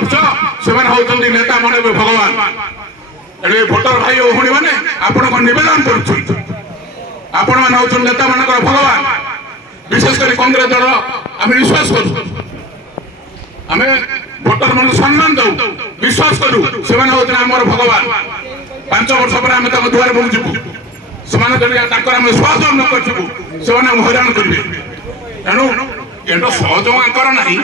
କରୁଛ ସେମାନେ ହଉଛନ୍ତି ନେତା ମାନେ ଭଗବାନ। ଏଣୁ ଭୋଟର ଭାଇ ଓ ଭଉଣୀ ମାନେ ଆପଣଙ୍କ ନିବେଦନ କରୁଛୁ, ଆପଣ ମାନେ ହଉଛନ୍ତି ନେତା ମାନଙ୍କର ଭଗବାନ। ବିଶେଷ କରି କଂଗ୍ରେସ ଦଳ ଆମେ ବିଶ୍ୱାସ କରୁ, ଆମେ ଭୋଟର ମାନଙ୍କୁ ସମ୍ମାନ ଦଉ, ବିଶ୍ୱାସ କରୁ ସେମାନେ ହଉଛନ୍ତି ଆମର ଭଗବାନ। 5 ବର୍ଷ ପରେ ଆମେ ତାଙ୍କ ଦୁଆରେ ବହୁ ଯିବୁ, ସେମାନେ ଯଦି ତାଙ୍କର ଆମେ ସହଯୋଗ ନ କରିଥିବୁ ସେମାନେ ହଇରାଣ କରିବେ। ତେଣୁ ଏଟା ସହଯୋଗ ଆଙ୍କର ନାହିଁ,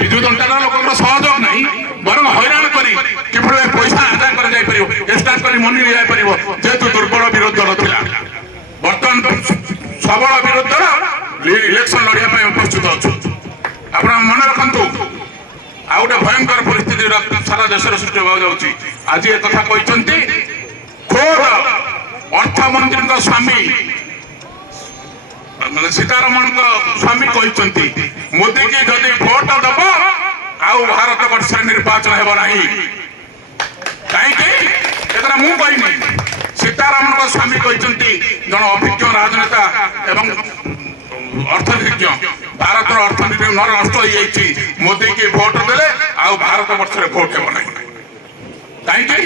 ବିଜୁ ଜନତା ଦଳ ଲୋକଙ୍କର ସହଯୋଗ ନାହିଁ, ବରଂ ହଇରାଣ କରି କିଭଳି ପଇସା ଆଦାୟ କରାଯାଇପାରିବ, ଏକ୍ସଟ୍ରା କରି ମନି ନିଆଯାଇପାରିବ। ଯେହେତୁ ଦୁର୍ବଳ ବିରୋଧୀ ଦଳ ଥିଲା, ବର୍ତ୍ତମାନ ସବଳ ବିରୋଧୀ ଦଳ ଇଲେକ୍ସନ ଲଢିବା ପାଇଁ ଉପସ୍ଥିତ ଅଛୁ। ଆପଣ ମନେ ରଖନ୍ତୁ, ଆଉ ଗୋଟେ ଭୟଙ୍କର ପରିସ୍ଥିତି ସାରା ଦେଶରେ ସୃଷ୍ଟି ହେବାକୁ ଯାଉଛି। ଆଜି ଏକଥା କହିଛନ୍ତି ଖୋଦ ଅର୍ଥମନ୍ତ୍ରୀଙ୍କ ସ୍ୱାମୀ ସୀତାରମଣଙ୍କ ସ୍ୱାମୀ କହିଛନ୍ତି, ମୋଦି କି ଯଦି ଭୋଟ ଦବ ଆଉ ଭାରତ ବର୍ଷରେ ନିର୍ବାଚନ ହେବ ନାହିଁ। କାହିଁକି? ଏଥର ମୁଁ କହିନି, ସୀତାରମଣଙ୍କ ସ୍ୱାମୀ କହିଛନ୍ତି, ଜଣେ ଅଭିଜ୍ଞ ରାଜନେତା ଏବଂ ଅର୍ଥନୀତିଜ୍ଞ। ଭାରତର ଅର୍ଥନୀତି ନଷ୍ଟ ହେଇଯାଇଛି, ମୋଦି କି ଭୋଟ ଦେଲେ ଆଉ ଭାରତ ବର୍ଷରେ ଭୋଟ ହେବ ନାହିଁ। କାହିଁକି?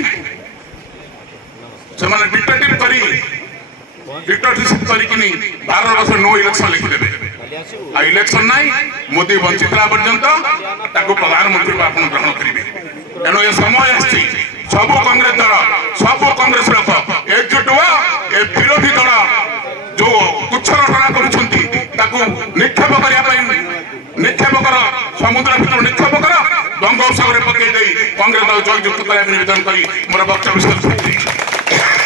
ସେମାନେ ଡିକ୍ଟେଟରସିପ କରିକିନି ଭାରତ ବର୍ଷରେ ନୋ ଇଲେକ୍ସନ ଲେଖିଦେବେ। ଆଉ ଇଲେକ୍ସନ ନାହିଁ, ମୋଦି ବଞ୍ଚିଥିଲା ପର୍ଯ୍ୟନ୍ତ ତାକୁ ପ୍ରଧାନମନ୍ତ୍ରୀ ଆପଣ ଗ୍ରହଣ କରିବେ। ତେଣୁ ଏ ସମୟ ଆସିଛି, ସବୁ କଂଗ୍ରେସ ଦଳ, ସବୁ କଂଗ୍ରେସ ଲୋକ ଏକଜୁଟ ହୁଅ। ଏ ବିରୋଧୀ ଦଳ ଯୋଉ କୁଚ୍ଛ ରଟଣା କରୁଛନ୍ତି ତାକୁ ନିକ୍ଷେପ କରିବା ପାଇଁ, ନିକ୍ଷେପ କର, ସମୁଦ୍ର ଭିତରୁ ନିକ୍ଷେପ କର, ବଙ୍ଗୋପସାଗରରେ ପକେଇ ଦେଇ କଂଗ୍ରେସ ଦଳ ଜୟଯୁକ୍ତ କରିବା ପାଇଁ ନିବେଦନ କରି ମୋର ବକ୍ତବ୍ୟ ଶେଷ କରୁଛି।